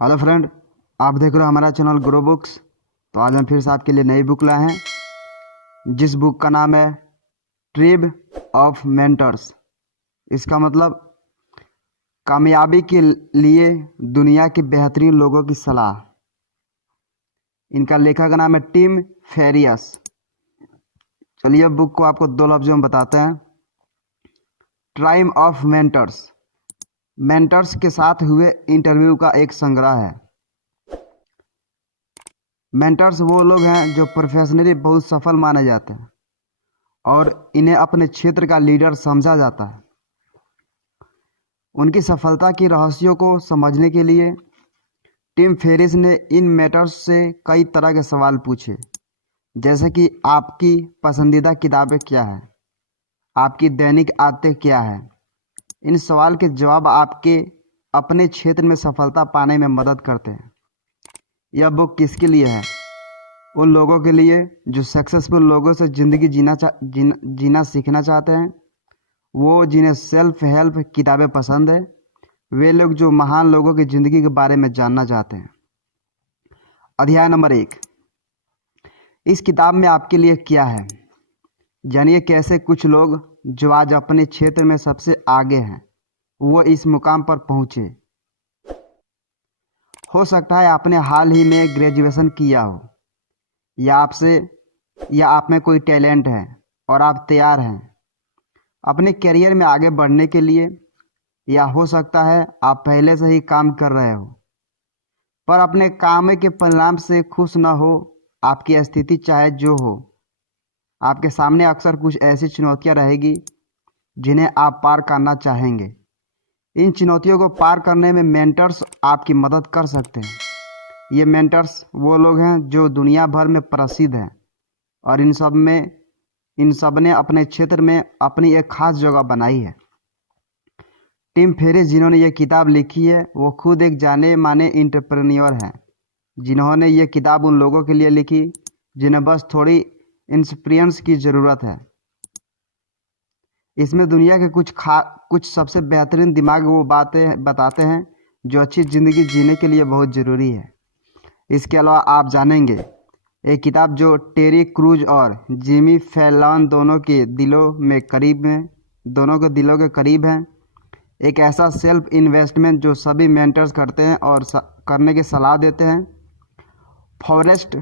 Hello friend, आप देख रहे हो हमारा चैनल ग्रो बुक्स। तो आज हम फिर से आपके लिए नई बुक लाए हैं, जिस बुक का नाम है ट्रिब ऑफ मेंटर्स। इसका मतलब कामयाबी के लिए दुनिया के बेहतरीन लोगों की सलाह। इनका लेखक का नाम है टिम फेरियस। चलिए बुक को आपको दो लफ्जों में बताते हैं। ट्राइब ऑफ मेंटर्स, मेंटर्स के साथ हुए इंटरव्यू का एक संग्रह है। मेंटर्स वो लोग हैं जो प्रोफेशनली बहुत सफल माने जाते हैं और इन्हें अपने क्षेत्र का लीडर समझा जाता है। उनकी सफलता की रहस्यों को समझने के लिए टिम फेरिस ने इन मेंटर्स से कई तरह के सवाल पूछे, जैसे कि आपकी पसंदीदा किताबें क्या है, आपकी दैनिक आदतें क्या है। इन सवाल के जवाब आपके अपने क्षेत्र में सफलता पाने में मदद करते हैं। यह बुक किसके लिए है? उन लोगों के लिए जो सक्सेसफुल लोगों से ज़िंदगी जीना सीखना चाहते हैं, वो जिन्हें सेल्फ हेल्प किताबें पसंद है, वे लोग जो महान लोगों की ज़िंदगी के बारे में जानना चाहते हैं। अध्याय नंबर 1, इस किताब में आपके लिए क्या है। जानिए कैसे कुछ लोग जो आज अपने क्षेत्र में सबसे आगे हैं, वो इस मुकाम पर पहुँचे। हो सकता है आपने हाल ही में ग्रेजुएशन किया हो, या आप में कोई टैलेंट है और आप तैयार हैं अपने करियर में आगे बढ़ने के लिए, या हो सकता है आप पहले से ही काम कर रहे हो पर अपने काम के परिणाम से खुश न हो। आपकी स्थिति चाहे जो हो, आपके सामने अक्सर कुछ ऐसी चुनौतियां रहेगी जिन्हें आप पार करना चाहेंगे। इन चुनौतियों को पार करने में मेंटर्स आपकी मदद कर सकते हैं। ये मेंटर्स वो लोग हैं जो दुनिया भर में प्रसिद्ध हैं और इन सब ने अपने क्षेत्र में अपनी एक खास जगह बनाई है। टिम फेरिस जिन्होंने ये किताब लिखी है, वो खुद एक जाने माने एंटरप्रेन्योर हैं, जिन्होंने ये किताब उन लोगों के लिए लिखी जिन्हें बस थोड़ी इंस्पिरेशन की ज़रूरत है। इसमें दुनिया के कुछ सबसे बेहतरीन दिमाग वो बातें बताते हैं जो अच्छी ज़िंदगी जीने के लिए बहुत ज़रूरी है। इसके अलावा आप जानेंगे एक किताब जो टेरी क्रूज और जिमी फैलन दोनों के दिलों के करीब है। एक ऐसा सेल्फ इन्वेस्टमेंट जो सभी मेंटर्स करते हैं और करने की सलाह देते हैं। फॉरेस्ट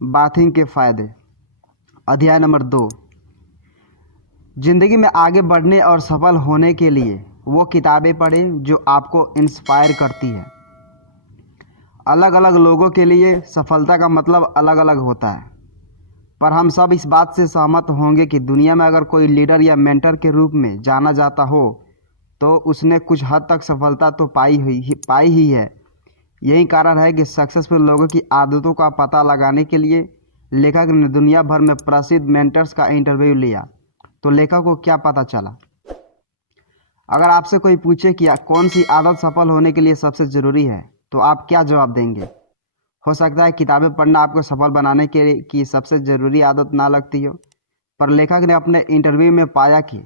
बाथिंग के फ़ायदे। अध्याय नंबर 2, ज़िंदगी में आगे बढ़ने और सफल होने के लिए वो किताबें पढ़ें जो आपको इंस्पायर करती है। अलग अलग लोगों के लिए सफलता का मतलब अलग अलग होता है, पर हम सब इस बात से सहमत होंगे कि दुनिया में अगर कोई लीडर या मेंटर के रूप में जाना जाता हो तो उसने कुछ हद तक सफलता तो पाई ही है। यही कारण है कि सक्सेसफुल लोगों की आदतों का पता लगाने के लिए लेखक ने दुनिया भर में प्रसिद्ध मेंटर्स का इंटरव्यू लिया। तो लेखक को क्या पता चला? अगर आपसे कोई पूछे कि कौन सी आदत सफल होने के लिए सबसे ज़रूरी है, तो आप क्या जवाब देंगे? हो सकता है किताबें पढ़ना आपको सफल बनाने की सबसे ज़रूरी आदत ना लगती हो, पर लेखक ने अपने इंटरव्यू में पाया कि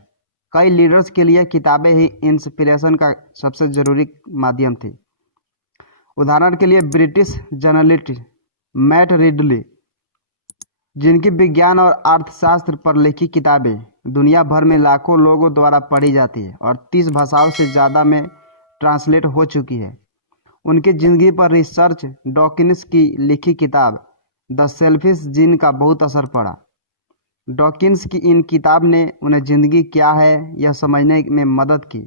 कई लीडर्स के लिए किताबें ही इंस्पिरेशन का सबसे ज़रूरी माध्यम थी। उदाहरण के लिए ब्रिटिश जर्नलिस्ट मैट रिडले, जिनकी विज्ञान और अर्थशास्त्र पर लिखी किताबें दुनिया भर में लाखों लोगों द्वारा पढ़ी जाती है और 30 भाषाओं से ज़्यादा में ट्रांसलेट हो चुकी है। उनकी ज़िंदगी पर रिसर्च डॉकिंस की लिखी किताब द सेल्फिश जीन का बहुत असर पड़ा। डॉकिंस की इन किताब ने उन्हें ज़िंदगी क्या है यह समझने में मदद की।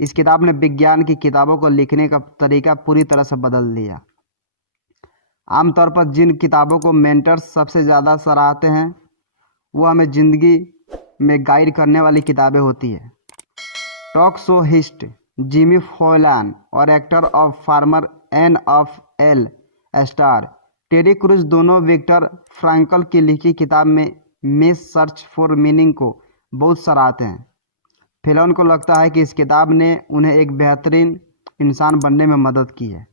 इस किताब ने विज्ञान की किताबों को लिखने का तरीका पूरी तरह से बदल दिया। आमतौर पर जिन किताबों को मेंटर्स सबसे ज़्यादा सराहते हैं, वो हमें ज़िंदगी में गाइड करने वाली किताबें होती है। Talk show host Jimmy Fallon और एक्टर ऑफ फार्मर एन ऑफ एल स्टार टेरी क्रूज दोनों विक्टर फ्रैंकल की लिखी किताब में मिस सर्च फॉर मीनिंग को बहुत सराहते हैं। फैलन को लगता है कि इस किताब ने उन्हें एक बेहतरीन इंसान बनने में मदद की है,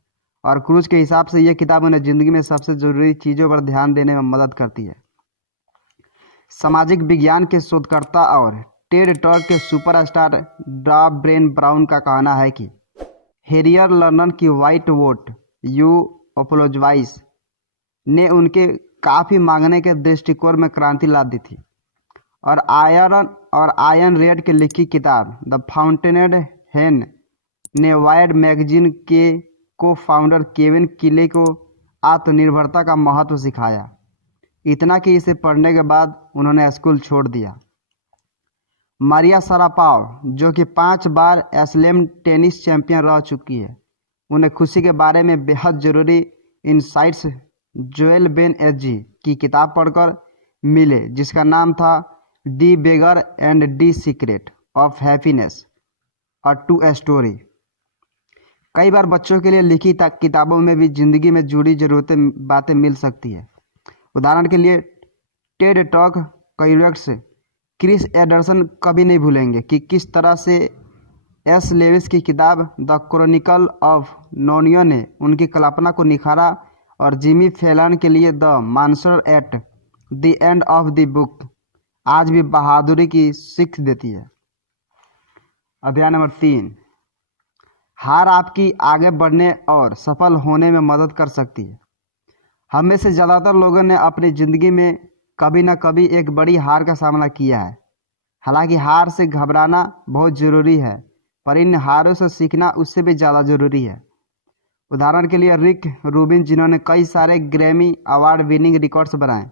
और क्रूज के हिसाब से यह किताब उन्हें ज़िंदगी में सबसे ज़रूरी चीज़ों पर ध्यान देने में मदद करती है। सामाजिक विज्ञान के शोधकर्ता और टेड टॉक के सुपरस्टार डॉ ब्रेन ब्राउन का कहना है कि हैरियर लर्नर की वाइट वोट यू अपोलोजाइज ने उनके काफ़ी मांगने के दृष्टिकोण में क्रांति ला दी थी। और आयन रेड की लिखी किताब द फाउंटेनेड हेन ने वाइड मैगजीन के को फाउंडर केविन किले को आत्मनिर्भरता का महत्व सिखाया, इतना कि इसे पढ़ने के बाद उन्होंने स्कूल छोड़ दिया। मारिया शारापोवा, जो कि 5 बार स्लैम टेनिस चैंपियन रह चुकी है, उन्हें खुशी के बारे में बेहद ज़रूरी इनसाइट्स जोएल बेन एजी की किताब पढ़कर मिले, जिसका नाम था the beggar and the secret of happiness a true story. कई बार बच्चों के लिए लिखी किताबों में भी जिंदगी में जुड़ी बातें मिल सकती है। उदाहरण के लिए Ted talk curates Chris Anderson कभी नहीं भूलेंगे कि किस तरह से एस लेविस की किताब द क्रॉनिकल ऑफ नोनियो ने उनकी कल्पना को निखारा, और जिमी फैलन के लिए the monster at the end of the book आज भी बहादुरी की सीख देती है। अध्याय नंबर 3, हार आपकी आगे बढ़ने और सफल होने में मदद कर सकती है। हम में से ज़्यादातर लोगों ने अपनी ज़िंदगी में कभी न कभी एक बड़ी हार का सामना किया है। हालांकि हार से घबराना बहुत ज़रूरी है, पर इन हारों से सीखना उससे भी ज़्यादा ज़रूरी है। उदाहरण के लिए रिक रूबिन, जिन्होंने कई सारे ग्रैमी अवार्ड विनिंग रिकॉर्ड्स बनाए,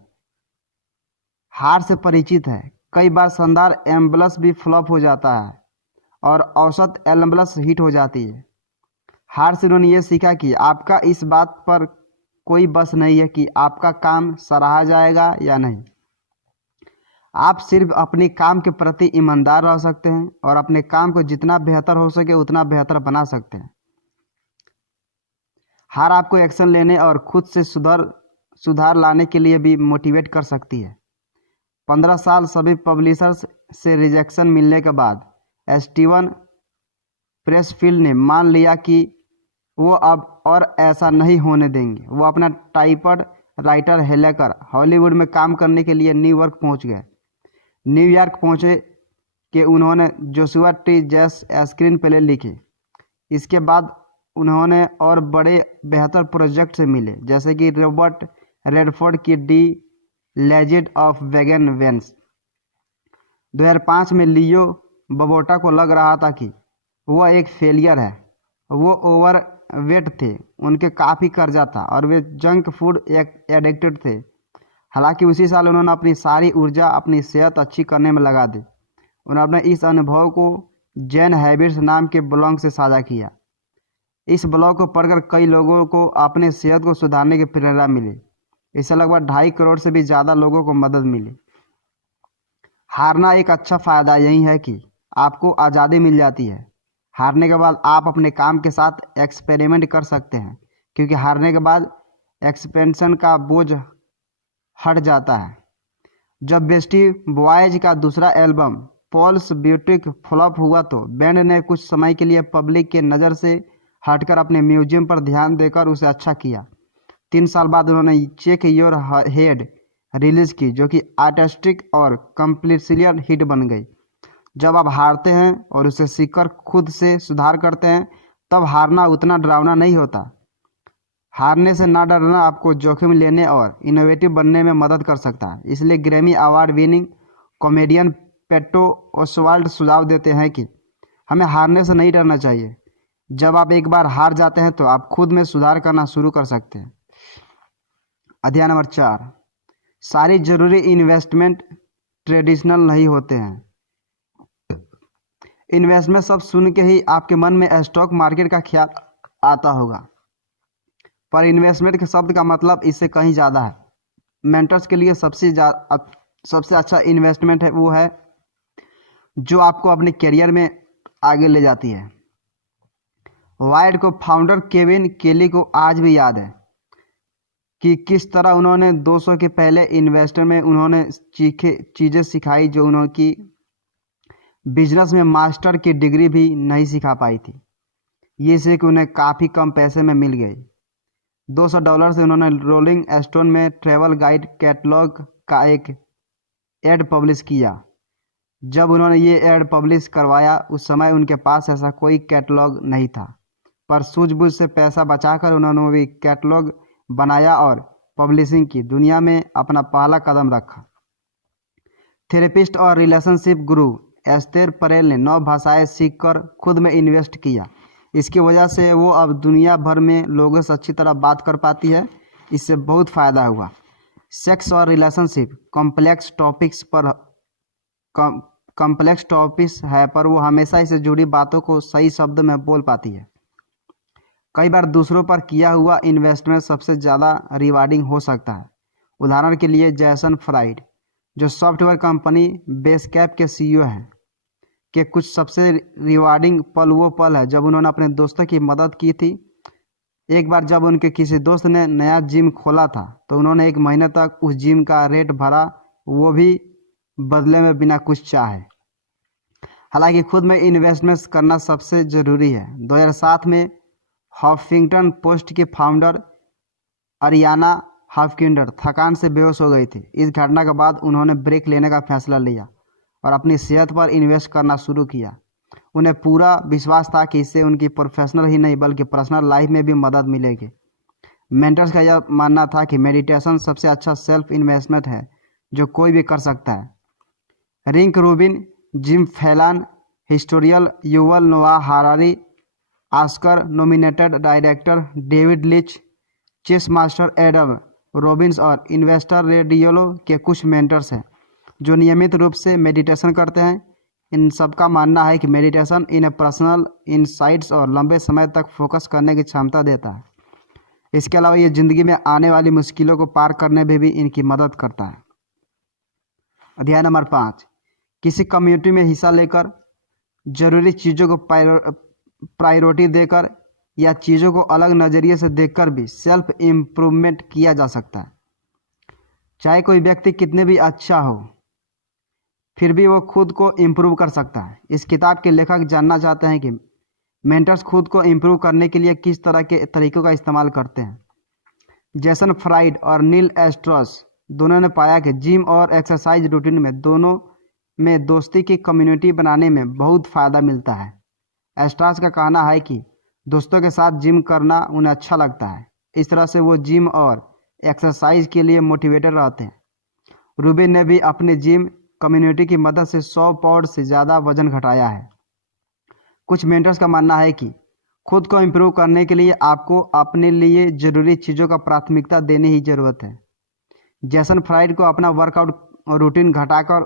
हार से परिचित है। कई बार शानदार एम्बलस भी फ्लॉप हो जाता है और औसत एम्बलस हिट हो जाती है। हार से उन्होंने ये सीखा कि आपका इस बात पर कोई बस नहीं है कि आपका काम सराहा जाएगा या नहीं। आप सिर्फ अपने काम के प्रति ईमानदार रह सकते हैं और अपने काम को जितना बेहतर हो सके उतना बेहतर बना सकते हैं। हार आपको एक्शन लेने और खुद से सुधार लाने के लिए भी मोटिवेट कर सकती है। 15 साल सभी पब्लिशर्स से रिजेक्शन मिलने के बाद स्टीवन प्रेसफील्ड ने मान लिया कि वो अब और ऐसा नहीं होने देंगे। वो अपना टाइपड राइटर लेकर हॉलीवुड में काम करने के लिए न्यूयॉर्क पहुंच गए। न्यूयॉर्क पहुंचे कि उन्होंने जोशुआ टी जैस स्क्रीन प्ले लिखे। इसके बाद उन्होंने और बड़े बेहतर प्रोजेक्ट से मिले, जैसे कि रॉबर्ट रेडफोर्ड की दी लेजेंड ऑफ वेगन वेंस। 2005 में लियो बबोटा को लग रहा था कि वह एक फेलियर है। वो ओवरवेट थे, उनके काफ़ी कर्जा था और वे जंक फूड एडिक्टेड थे। हालांकि उसी साल उन्होंने अपनी सारी ऊर्जा अपनी सेहत अच्छी करने में लगा दी। उन्होंने इस अनुभव को जैन हैबिट्स नाम के ब्लॉग से साझा किया। इस ब्लॉग को पढ़कर कई लोगों को अपने सेहत को सुधारने की प्रेरणा मिली। इससे लगभग 2.5 करोड़ से भी ज़्यादा लोगों को मदद मिली। हारना एक अच्छा फ़ायदा यही है कि आपको आज़ादी मिल जाती है। हारने के बाद आप अपने काम के साथ एक्सपेरिमेंट कर सकते हैं, क्योंकि हारने के बाद एक्सपेंशन का बोझ हट जाता है। जब बेस्टी बॉयज का दूसरा एल्बम पॉल्स ब्यूटिक फ्लॉप हुआ तो बैंड ने कुछ समय के लिए पब्लिक के नज़र से हटकर अपने म्यूजियम पर ध्यान देकर उसे अच्छा किया। 3 साल बाद उन्होंने चेक योर हेड रिलीज़ की, जो कि आर्टिस्टिक और कंप्लीटली हिट बन गई। जब आप हारते हैं और उसे सीखकर खुद से सुधार करते हैं, तब हारना उतना डरावना नहीं होता। हारने से ना डरना आपको जोखिम लेने और इनोवेटिव बनने में मदद कर सकता है। इसलिए ग्रैमी अवार्ड विनिंग कॉमेडियन पेटो ओस्वाल्ड सुझाव देते हैं कि हमें हारने से नहीं डरना चाहिए। जब आप एक बार हार जाते हैं तो आप खुद में सुधार करना शुरू कर सकते हैं। अध्याय नंबर 4, सारी जरूरी इन्वेस्टमेंट ट्रेडिशनल नहीं होते हैं। इन्वेस्टमेंट सब सुन के ही आपके मन में स्टॉक मार्केट का ख्याल आता होगा, पर इन्वेस्टमेंट के शब्द का मतलब इससे कहीं ज़्यादा है। मेंटर्स के लिए सबसे अच्छा इन्वेस्टमेंट है वो है जो आपको अपने करियर में आगे ले जाती है। वाइड को फाउंडर केविन केली को आज भी याद है कि किस तरह उन्होंने 200 के पहले इन्वेस्टर में उन्होंने चीज़ें सिखाई जो उनकी बिजनेस में मास्टर की डिग्री भी नहीं सिखा पाई थी। ये सीख उन्हें काफ़ी कम पैसे में मिल गई। $200 से उन्होंने रोलिंग स्टोन में ट्रैवल गाइड कैटलॉग का एक एड पब्लिश किया। जब उन्होंने ये एड पब्लिश करवाया, उस समय उनके पास ऐसा कोई कैटलॉग नहीं था। पर सूझबूझ से पैसा बचाकर उन्होंने भी कैटलॉग बनाया और पब्लिशिंग की दुनिया में अपना पहला कदम रखा। थेरेपिस्ट और रिलेशनशिप गुरु एस्तेर परेल ने 9 भाषाएं सीखकर खुद में इन्वेस्ट किया। इसकी वजह से वो अब दुनिया भर में लोगों से अच्छी तरह बात कर पाती है। इससे बहुत फ़ायदा हुआ। सेक्स और रिलेशनशिप कॉम्प्लेक्स टॉपिक्स है, पर वो हमेशा इससे जुड़ी बातों को सही शब्द में बोल पाती है। कई बार दूसरों पर किया हुआ इन्वेस्टमेंट सबसे ज़्यादा रिवार्डिंग हो सकता है। उदाहरण के लिए जैसन फ्राइड, जो सॉफ्टवेयर कंपनी बेसकैप के सीईओ हैं, के कुछ सबसे रिवार्डिंग पल वो पल है जब उन्होंने अपने दोस्तों की मदद की थी। एक बार जब उनके किसी दोस्त ने नया जिम खोला था तो उन्होंने 1 महीने तक उस जिम का रेंट भरा, वो भी बदले में बिना कुछ चाहे। हालांकि खुद में इन्वेस्टमेंट करना सबसे ज़रूरी है। 2007 में हफिंगटन पोस्ट की फाउंडर अरियाना हाफकिंडर थकान से बेहोश हो गई थी। इस घटना के बाद उन्होंने ब्रेक लेने का फैसला लिया और अपनी सेहत पर इन्वेस्ट करना शुरू किया। उन्हें पूरा विश्वास था कि इससे उनकी प्रोफेशनल ही नहीं बल्कि पर्सनल लाइफ में भी मदद मिलेगी। मेंटर्स का यह मानना था कि मेडिटेशन सबसे अच्छा सेल्फ इन्वेस्टमेंट है जो कोई भी कर सकता है। Rick Rubin, Jim Fallon, historian Yuval Noah Harari, Oscar nominated director David Lynch, chess master Adam Robbins और इन्वेस्टर रे डियोलो के कुछ मेंटर्स हैं जो नियमित रूप से मेडिटेशन करते हैं। इन सबका मानना है कि मेडिटेशन इन्हें पर्सनल इनसाइट्स और लंबे समय तक फोकस करने की क्षमता देता है। इसके अलावा ये ज़िंदगी में आने वाली मुश्किलों को पार करने में भी इनकी मदद करता है। अध्याय नंबर 5, किसी कम्युनिटी में हिस्सा लेकर, ज़रूरी चीज़ों को प्रायोरिटी देकर या चीज़ों को अलग नज़रिए से देखकर भी सेल्फ इम्प्रूवमेंट किया जा सकता है। चाहे कोई व्यक्ति कितने भी अच्छा हो, फिर भी वो खुद को इम्प्रूव कर सकता है। इस किताब के लेखक जानना चाहते हैं कि मेंटर्स खुद को इम्प्रूव करने के लिए किस तरह के तरीकों का इस्तेमाल करते हैं। जैसन फ्राइड और नील एस्ट्रॉस दोनों ने पाया कि जिम और एक्सरसाइज रूटीन में दोनों में दोस्ती की कम्युनिटी बनाने में बहुत फ़ायदा मिलता है। एस्ट्रॉस का कहना है कि दोस्तों के साथ जिम करना उन्हें अच्छा लगता है। इस तरह से वो जिम और एक्सरसाइज के लिए मोटिवेटेड रहते हैं। रूबिन ने भी अपने जिम कम्युनिटी की मदद से 100 पाउंड से ज़्यादा वजन घटाया है। कुछ मेंटर्स का मानना है कि खुद को इम्प्रूव करने के लिए आपको अपने लिए ज़रूरी चीज़ों का प्राथमिकता देने की ज़रूरत है। जैसन फ्राइड को अपना वर्कआउट रूटीन घटाकर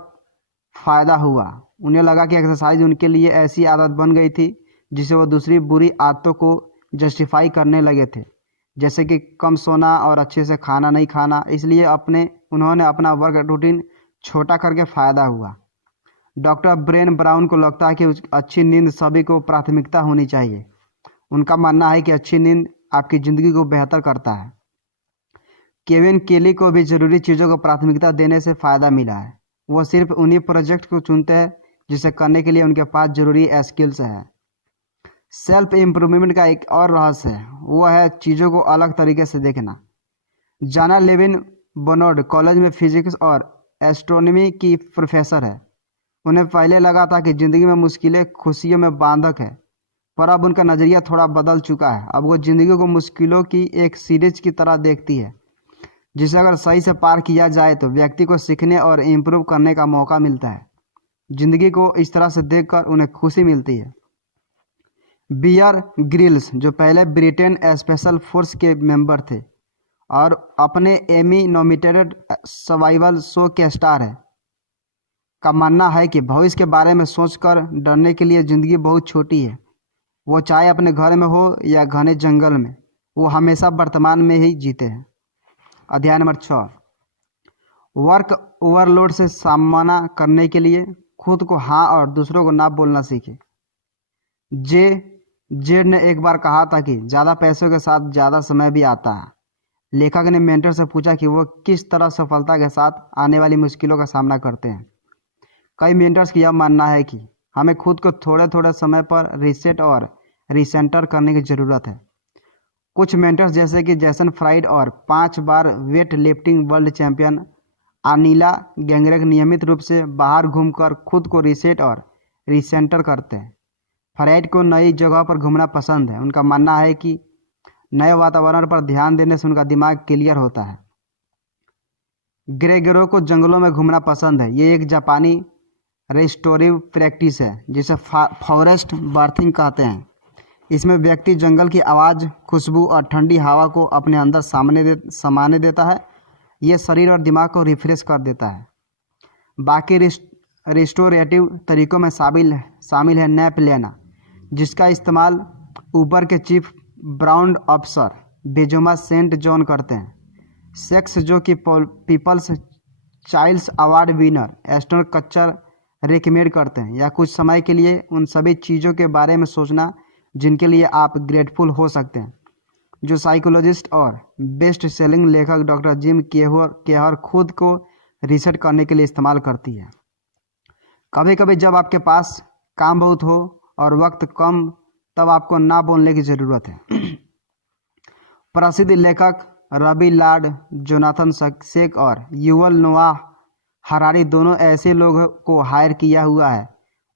फ़ायदा हुआ। उन्हें लगा कि एक्सरसाइज उनके लिए ऐसी आदत बन गई थी जिसे वो दूसरी बुरी आदतों को जस्टिफाई करने लगे थे, जैसे कि कम सोना और अच्छे से खाना नहीं खाना। इसलिए उन्होंने अपना वर्क रूटीन छोटा करके फ़ायदा हुआ। डॉक्टर ब्रेन ब्राउन को लगता है कि अच्छी नींद सभी को प्राथमिकता होनी चाहिए। उनका मानना है कि अच्छी नींद आपकी ज़िंदगी को बेहतर करता है। केविन केली को भी ज़रूरी चीज़ों को प्राथमिकता देने से फ़ायदा मिला है। वो सिर्फ उन्हीं प्रोजेक्ट को चुनते हैं जिसे करने के लिए उनके पास ज़रूरी स्किल्स हैं। सेल्फ इम्प्रूवमेंट का एक और रहस्य है, वो है चीज़ों को अलग तरीके से देखना। जाना लेविन बोनोड कॉलेज में फिजिक्स और एस्ट्रोनॉमी की प्रोफेसर है। उन्हें पहले लगा था कि ज़िंदगी में मुश्किलें खुशियों में बांधक है, पर अब उनका नज़रिया थोड़ा बदल चुका है। अब वो ज़िंदगी को मुश्किलों की एक सीरीज की तरह देखती है, जिसे अगर सही से पार किया जाए तो व्यक्ति को सीखने और इम्प्रूव करने का मौका मिलता है। ज़िंदगी को इस तरह से देखकर उन्हें खुशी मिलती है। बियर ग्रिल्स, जो पहले ब्रिटेन स्पेशल फोर्स के मेंबर थे और अपने एमी नॉमिनेटेड सर्वाइवल शो के स्टार है, का मानना है कि भविष्य के बारे में सोचकर डरने के लिए ज़िंदगी बहुत छोटी है। वो चाहे अपने घर में हो या घने जंगल में, वो हमेशा वर्तमान में ही जीते हैं। अध्याय नंबर 6, वर्क ओवरलोड से सामना करने के लिए खुद को हाँ और दूसरों को ना बोलना सीखें। जेड ने एक बार कहा था कि ज़्यादा पैसों के साथ ज़्यादा समय भी आता है। लेखक ने मेंटर से पूछा कि वो किस तरह सफलता के साथ आने वाली मुश्किलों का सामना करते हैं। कई मेंटर्स की यह मानना है कि हमें खुद को थोड़े थोड़े समय पर रीसेट और रीसेंटर करने की ज़रूरत है। कुछ मेंटर्स जैसे कि जैसन फ्राइड और 5 बार वेट लिफ्टिंग वर्ल्ड चैंपियन अनिला गैंगरेक नियमित रूप से बाहर घूमकर खुद को रीसेट और रीसेंटर करते हैं। फ्राइड को नई जगह पर घूमना पसंद है। उनका मानना है कि नए वातावरण पर ध्यान देने से उनका दिमाग क्लियर होता है। ग्रेगोरो को जंगलों में घूमना पसंद है। ये एक जापानी रेस्टोरेटिव प्रैक्टिस है जिसे फॉरेस्ट बर्थिंग कहते हैं। इसमें व्यक्ति जंगल की आवाज़, खुशबू और ठंडी हवा को अपने अंदर समाने देता है। ये शरीर और दिमाग को रिफ्रेश कर देता है। बाकी रिस्टोरेटिव तरीकों में शामिल है नैप लेना, जिसका इस्तेमाल ऊपर के चीफ ब्राउन अफसर बेजोमा सेंट जॉन करते हैं। सेक्स, जो कि पीपल्स चाइल्ड्स award winner Ashton Kutcher recommend करते हैं, या कुछ समय के लिए उन सभी चीज़ों के बारे में सोचना जिनके लिए आप ग्रेटफुल हो सकते हैं, जो साइकोलॉजिस्ट और बेस्ट सेलिंग लेखक डॉक्टर जिम केहर खुद को रिसेट करने के लिए इस्तेमाल करती है। कभी कभी जब आपके पास काम बहुत हो और वक्त कम, तब आपको ना बोलने की ज़रूरत है। प्रसिद्ध लेखक रबी लॉर्ड जोनाथन शेक और युवल नोआ हरारी दोनों ऐसे लोगों को हायर किया हुआ है।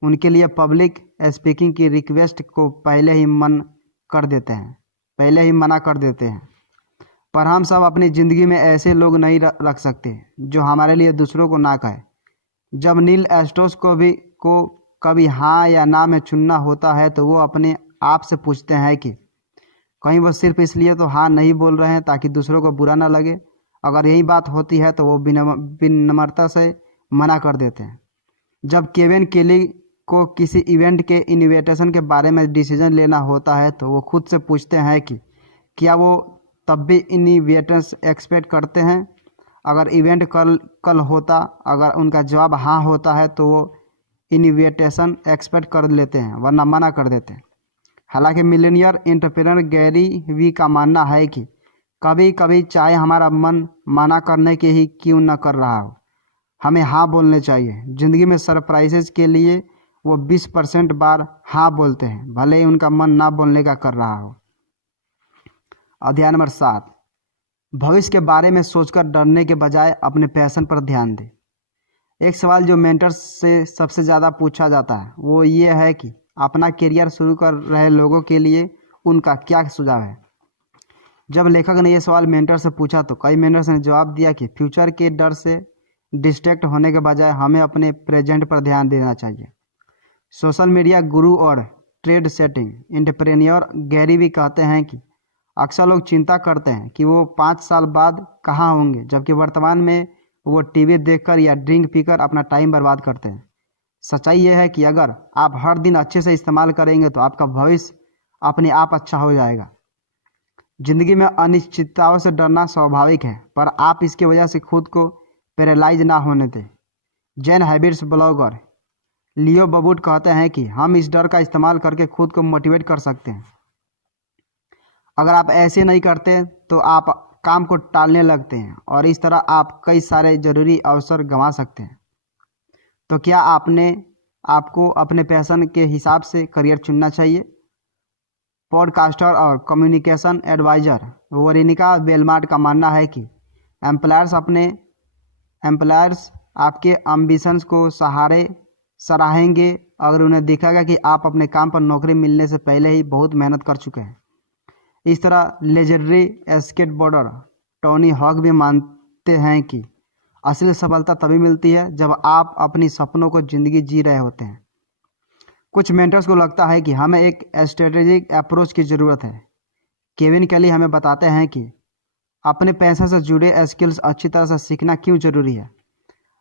उनके लिए पब्लिक स्पीकिंग की रिक्वेस्ट को पहले ही मना कर देते हैं। पर हम सब अपनी ज़िंदगी में ऐसे लोग नहीं रख सकते जो हमारे लिए दूसरों को ना कहे। जब नील एस्ट्रोस को कभी हाँ या ना में चुनना होता है तो वो अपने आप से पूछते हैं कि कहीं वो सिर्फ इसलिए तो हाँ नहीं बोल रहे हैं ताकि दूसरों को बुरा ना लगे। अगर यही बात होती है तो वो विनम्रता से मना कर देते हैं। जब केविन केली को किसी इवेंट के इनविटेशन के बारे में डिसीजन लेना होता है तो वो खुद से पूछते हैं कि क्या वो तब भी इनविटेशन एक्सपेक्ट करते हैं। अगर इवेंट कल होता, अगर उनका जवाब हाँ होता है तो वो इनविटेशन एक्सपेक्ट कर लेते हैं, वरना मना कर देते हैं। हालांकि मिलेनियर एंटरप्रेन्योर गैरी वी का मानना है कि कभी कभी चाहे हमारा मन मना करने के ही क्यों न कर रहा हो, हमें हाँ बोलने चाहिए। ज़िंदगी में सरप्राइजेज के लिए वो 20% बार हाँ बोलते हैं, भले ही उनका मन ना बोलने का कर रहा हो। अध्याय नंबर 7, भविष्य के बारे में सोचकर डरने के बजाय अपने पैशन पर ध्यान दें। एक सवाल जो मेंटर्स से सबसे ज़्यादा पूछा जाता है वो ये है कि अपना करियर शुरू कर रहे लोगों के लिए उनका क्या सुझाव है। जब लेखक ने यह सवाल मेंटर से पूछा तो कई मेंटर्स ने जवाब दिया कि फ्यूचर के डर से डिस्ट्रैक्ट होने के बजाय हमें अपने प्रेजेंट पर ध्यान देना चाहिए। सोशल मीडिया गुरु और trade setting entrepreneur Gary Vee कहते हैं कि अक्सर लोग चिंता करते हैं कि वो 5 साल बाद कहाँ होंगे, जबकि वर्तमान में वो टीवी देखकर या ड्रिंक पीकर अपना टाइम बर्बाद करते हैं। सच्चाई यह है कि अगर आप हर दिन अच्छे से इस्तेमाल करेंगे तो आपका भविष्य अपने आप अच्छा हो जाएगा। जिंदगी में अनिश्चितताओं से डरना स्वाभाविक है, पर आप इसकी वजह से खुद को पैरालाइज ना होने दें। जैन हैबिट्स ब्लॉगर लियो बबूट कहते हैं कि हम इस डर का इस्तेमाल करके खुद को मोटिवेट कर सकते हैं। अगर आप ऐसे नहीं करते तो आप काम को टालने लगते हैं और इस तरह आप कई सारे ज़रूरी अवसर गंवा सकते हैं। तो क्या आपको अपने पैशन के हिसाब से करियर चुनना चाहिए। पॉडकास्टर और कम्युनिकेशन एडवाइज़र वोरेनिका बेलमार्ट का मानना है कि एम्प्लॉयर्स आपके एम्बिशंस को सराहेंगे अगर उन्हें दिखेगा कि आप अपने काम पर नौकरी मिलने से पहले ही बहुत मेहनत कर चुके हैं। इस तरह लेजेंडरी स्केटबोर्डर टोनी हॉक भी मानते हैं कि असली सफलता तभी मिलती है जब आप अपनी सपनों को ज़िंदगी जी रहे होते हैं। कुछ मेंटर्स को लगता है कि हमें एक स्ट्रेटेजिक अप्रोच की ज़रूरत है। केविन केली हमें बताते हैं कि अपने पैसे से जुड़े स्किल्स अच्छी तरह से सीखना क्यों ज़रूरी है।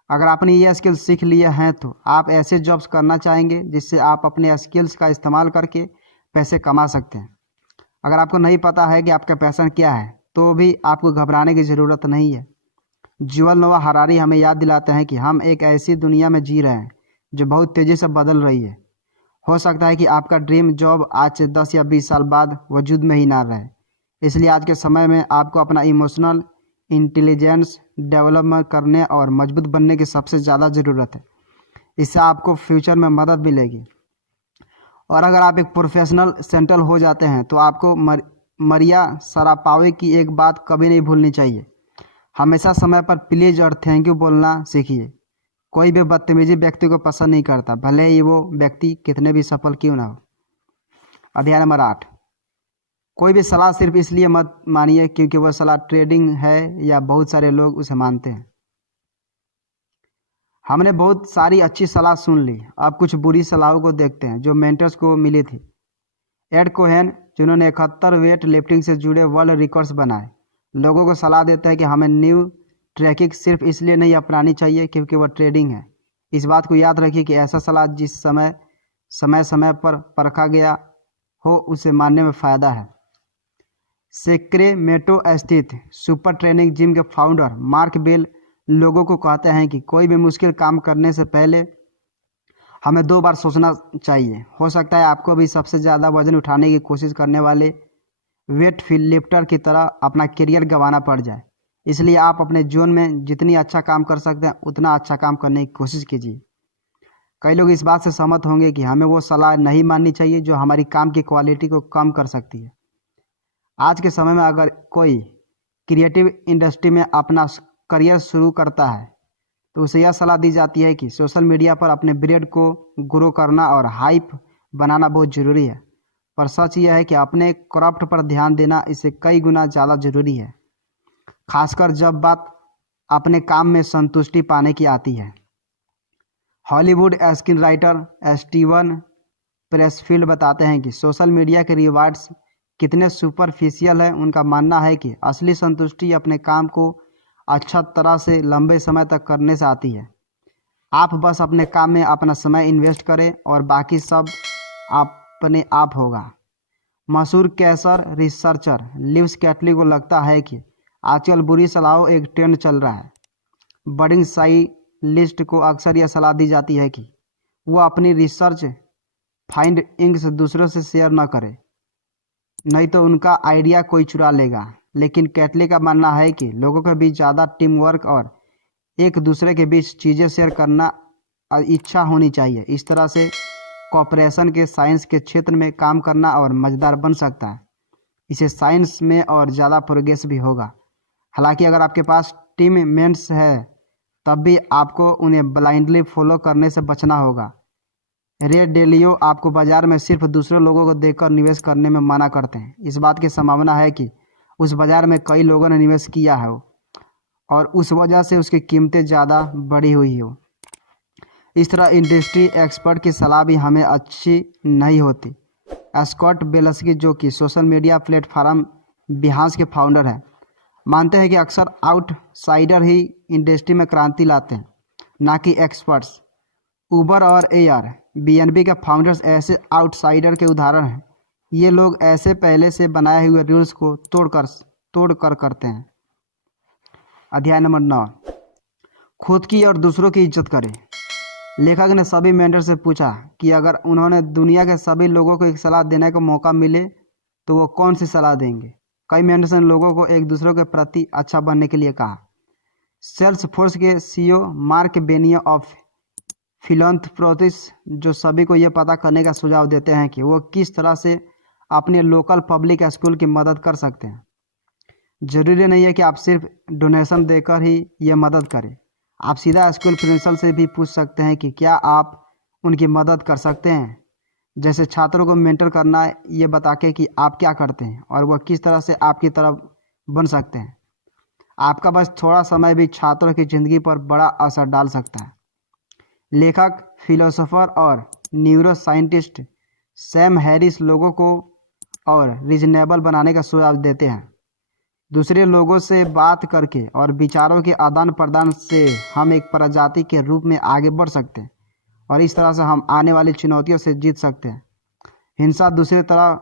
अगर आपने ये स्किल्स सीख लिए हैं तो आप ऐसे जॉब्स करना चाहेंगे जिससे आप अपने स्किल्स का इस्तेमाल करके पैसे कमा सकते हैं। अगर आपको नहीं पता है कि आपका पैशन क्या है तो भी आपको घबराने की ज़रूरत नहीं है। युवल नोआ हरारी हमें याद दिलाते हैं कि हम एक ऐसी दुनिया में जी रहे हैं जो बहुत तेज़ी से बदल रही है। हो सकता है कि आपका ड्रीम जॉब आज से 10 या 20 साल बाद वजूद में ही ना रहे। इसलिए आज के समय में आपको अपना इमोशनल इंटेलिजेंस डेवलप करने और मजबूत बनने की सबसे ज़्यादा ज़रूरत है। इससे आपको फ्यूचर में मदद मिलेगी। और अगर आप एक प्रोफेशनल सेंट्रल हो जाते हैं तो आपको मरिया सरापावी की एक बात कभी नहीं भूलनी चाहिए। हमेशा समय पर प्लीज़ और थैंक यू बोलना सीखिए। कोई भी बदतमीजी व्यक्ति को पसंद नहीं करता, भले ही वो व्यक्ति कितने भी सफल क्यों ना हो। अध्याय नंबर 8, कोई भी सलाह सिर्फ इसलिए मत मानिए क्योंकि वह सलाह ट्रेडिंग है या बहुत सारे लोग उसे मानते हैं। हमने बहुत सारी अच्छी सलाह सुन ली, अब कुछ बुरी सलाहों को देखते हैं जो मेंटर्स को मिली थी। एड कोहेन, जिन्होंने 71 वेट लिफ्टिंग से जुड़े वर्ल्ड रिकॉर्ड्स बनाए, लोगों को सलाह देता है कि हमें न्यू ट्रैकिंग सिर्फ इसलिए नहीं अपनानी चाहिए क्योंकि वह ट्रेडिंग है। इस बात को याद रखिए कि ऐसा सलाह जिस समय पर परखा गया हो उसे मानने में फ़ायदा है। सेक्रेमेंटो स्थित सुपर ट्रेनिंग जिम के फाउंडर मार्क बेल लोगों को कहते हैं कि कोई भी मुश्किल काम करने से पहले हमें 2 बार सोचना चाहिए। हो सकता है आपको भी सबसे ज़्यादा वजन उठाने की कोशिश करने वाले वेट लिफ्टर की तरह अपना करियर गंवाना पड़ जाए, इसलिए आप अपने जोन में जितनी अच्छा काम कर सकते हैं उतना अच्छा काम करने की कोशिश कीजिए। कई लोग इस बात से सहमत होंगे कि हमें वो सलाह नहीं माननी चाहिए जो हमारी काम की क्वालिटी को कम कर सकती है। आज के समय में अगर कोई क्रिएटिव इंडस्ट्री में अपना करियर शुरू करता है तो उसे यह सलाह दी जाती है कि सोशल मीडिया पर अपने ब्रांड को ग्रो करना और हाइप बनाना बहुत ज़रूरी है, पर सच यह है कि अपने क्राफ्ट पर ध्यान देना इससे कई गुना ज़्यादा ज़रूरी है, खासकर जब बात अपने काम में संतुष्टि पाने की आती है। हॉलीवुड स्क्रीन राइटर स्टीवन प्रेसफील्ड बताते हैं कि सोशल मीडिया के रिवार्ड्स कितने सुपरफिशियल हैं। उनका मानना है कि असली संतुष्टि अपने काम को अच्छा तरह से लंबे समय तक करने से आती है। आप बस अपने काम में अपना समय इन्वेस्ट करें और बाकी सब अपने आप होगा। मशहूर कैसर रिसर्चर लिव्स कैटली को लगता है कि आजकल बुरी सलाहों एक ट्रेंड चल रहा है। बडिंग साइलिस्ट को अक्सर यह सलाह दी जाती है कि वह अपनी रिसर्च फाइंडिंग्स दूसरों से शेयर न करे, नहीं तो उनका आइडिया कोई चुरा लेगा। लेकिन कैटली का मानना है कि लोगों के बीच ज़्यादा टीम वर्क और एक दूसरे के बीच चीज़ें शेयर करना इच्छा होनी चाहिए। इस तरह से कॉपरेशन के साइंस के क्षेत्र में काम करना और मज़ेदार बन सकता है। इसे साइंस में और ज़्यादा प्रोग्रेस भी होगा। हालांकि अगर आपके पास टीम मेट्स है तब भी आपको उन्हें ब्लाइंडली फॉलो करने से बचना होगा। रे डेलियो आपको बाजार में सिर्फ दूसरे लोगों को देखकर निवेश करने में मना करते हैं। इस बात की संभावना है कि उस बाजार में कई लोगों ने निवेश किया है और उस वजह से उसकी कीमतें ज़्यादा बढ़ी हुई हो। इस तरह इंडस्ट्री एक्सपर्ट की सलाह भी हमें अच्छी नहीं होती। स्कॉट बेल्स्की, जो कि सोशल मीडिया प्लेटफॉर्म बिहांस के फाउंडर हैं, मानते हैं कि अक्सर आउटसाइडर ही इंडस्ट्री में क्रांति लाते हैं, ना कि एक्सपर्ट्स। उबर और एयरबीएनबी के फाउंडर्स ऐसे आउटसाइडर के उदाहरण हैं। ये लोग ऐसे पहले से बनाए हुए रूल्स को तोड़कर करते हैं। अध्याय नंबर 9, खुद की और दूसरों की इज्जत करें। लेखक ने सभी मेंटर से पूछा कि अगर उन्होंने दुनिया के सभी लोगों को एक सलाह देने का मौका मिले तो वो कौन सी सलाह देंगे। कई मेंटर्स ने लोगों को एक दूसरे के प्रति अच्छा बनने के लिए कहा। सेल्सफोर्स के सीईओ मार्क बेनियो ऑफ फिलैंथ्रोपिस्ट, जो सभी को यह पता करने का सुझाव देते हैं कि वो किस तरह से अपने लोकल पब्लिक स्कूल की मदद कर सकते हैं। जरूरी नहीं है कि आप सिर्फ डोनेशन देकर ही ये मदद करें। आप सीधा स्कूल प्रिंसिपल से भी पूछ सकते हैं कि क्या आप उनकी मदद कर सकते हैं। जैसे छात्रों को मेंटर करना, ये बता के कि आप क्या करते हैं और वह किस तरह से आपकी तरफ बन सकते हैं। आपका बस थोड़ा समय भी छात्रों की ज़िंदगी पर बड़ा असर डाल सकता है। लेखक, फिलोसोफर और न्यूरो साइंटिस्ट सैम हैरिस लोगों को और रीजनेबल बनाने का सुझाव देते हैं। दूसरे लोगों से बात करके और विचारों के आदान प्रदान से हम एक प्रजाति के रूप में आगे बढ़ सकते हैं और इस तरह से हम आने वाली चुनौतियों से जीत सकते हैं। हिंसा दूसरी तरह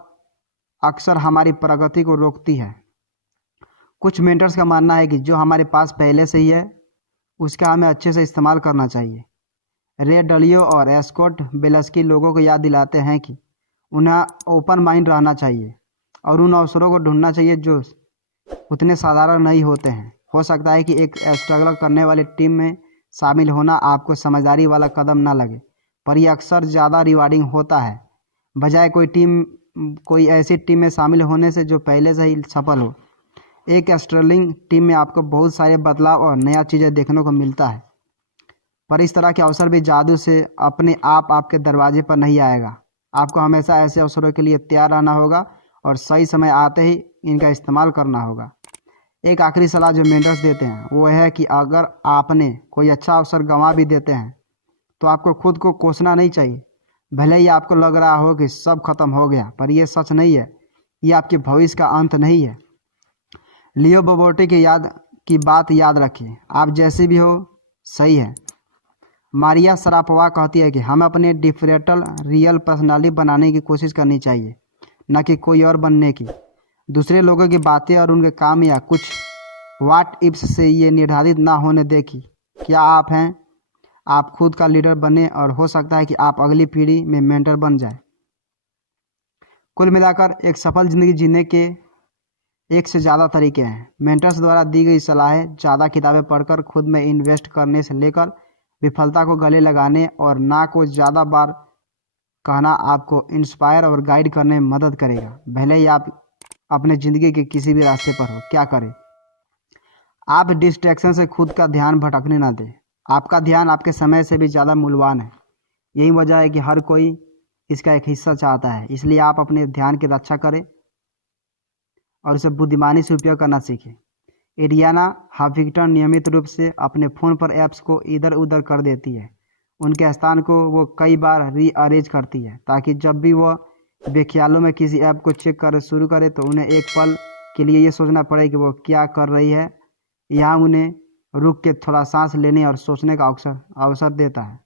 अक्सर हमारी प्रगति को रोकती है। कुछ मेंटर्स का मानना है कि जो हमारे पास पहले से ही है उसका हमें अच्छे से इस्तेमाल करना चाहिए। रे डलियो और स्कॉट बेल्स्की लोगों को याद दिलाते हैं कि उन्हें ओपन माइंड रहना चाहिए और उन अवसरों को ढूंढना चाहिए जो उतने साधारण नहीं होते हैं। हो सकता है कि एक स्ट्रगल करने वाली टीम में शामिल होना आपको समझदारी वाला कदम ना लगे, पर यह अक्सर ज़्यादा रिवार्डिंग होता है बजाय कोई ऐसी टीम में शामिल होने से जो पहले से ही सफल हो। एक स्ट्रगलिंग टीम में आपको बहुत सारे बदलाव और नया चीज़ें देखने को मिलता है, पर इस तरह के अवसर भी जादू से अपने आप आपके दरवाजे पर नहीं आएगा। आपको हमेशा ऐसे अवसरों के लिए तैयार रहना होगा और सही समय आते ही इनका इस्तेमाल करना होगा। एक आखिरी सलाह जो मेंटर्स देते हैं वो है कि अगर आपने कोई अच्छा अवसर गंवा भी देते हैं तो आपको खुद को कोसना नहीं चाहिए। भले ही आपको लग रहा हो कि सब खत्म हो गया, पर यह सच नहीं है। ये आपके भविष्य का अंत नहीं है। लियो बोबोटी की बात याद रखिए, आप जैसे भी हो सही है। मारिया सरापोवा कहती है कि हमें अपने डिफरेंटल रियल पर्सनालिटी बनाने की कोशिश करनी चाहिए, न कि कोई और बनने की। दूसरे लोगों की बातें और उनके काम या कुछ व्हाट इफ्स से ये निर्धारित ना होने दे कि क्या आप हैं। आप खुद का लीडर बने और हो सकता है कि आप अगली पीढ़ी में मेंटर बन जाए। कुल मिलाकर एक सफल ज़िंदगी जीने के एक से ज़्यादा तरीके हैं। मेंटर्स द्वारा दी गई सलाहें ज़्यादा किताबें पढ़कर खुद में इन्वेस्ट करने से लेकर विफलता को गले लगाने और ना को ज़्यादा बार कहना आपको इंस्पायर और गाइड करने में मदद करेगा। भले ही आप अपने ज़िंदगी के किसी भी रास्ते पर हो, क्या करें। आप डिस्ट्रैक्शन से खुद का ध्यान भटकने ना दें। आपका ध्यान आपके समय से भी ज़्यादा मूल्यवान है। यही वजह है कि हर कोई इसका एक हिस्सा चाहता है। इसलिए आप अपने ध्यान की रक्षा करें और उसे बुद्धिमानी से उपयोग करना सीखें। एरियाना हफिंगटन नियमित रूप से अपने फ़ोन पर ऐप्स को इधर उधर कर देती है। उनके स्थान को वो कई बार रीअरेंज करती है ताकि जब भी वह बेख्यालों में किसी ऐप को चेक कर शुरू करे तो उन्हें एक पल के लिए ये सोचना पड़े कि वो क्या कर रही है। यहाँ उन्हें रुक के थोड़ा सांस लेने और सोचने का अवसर देता है।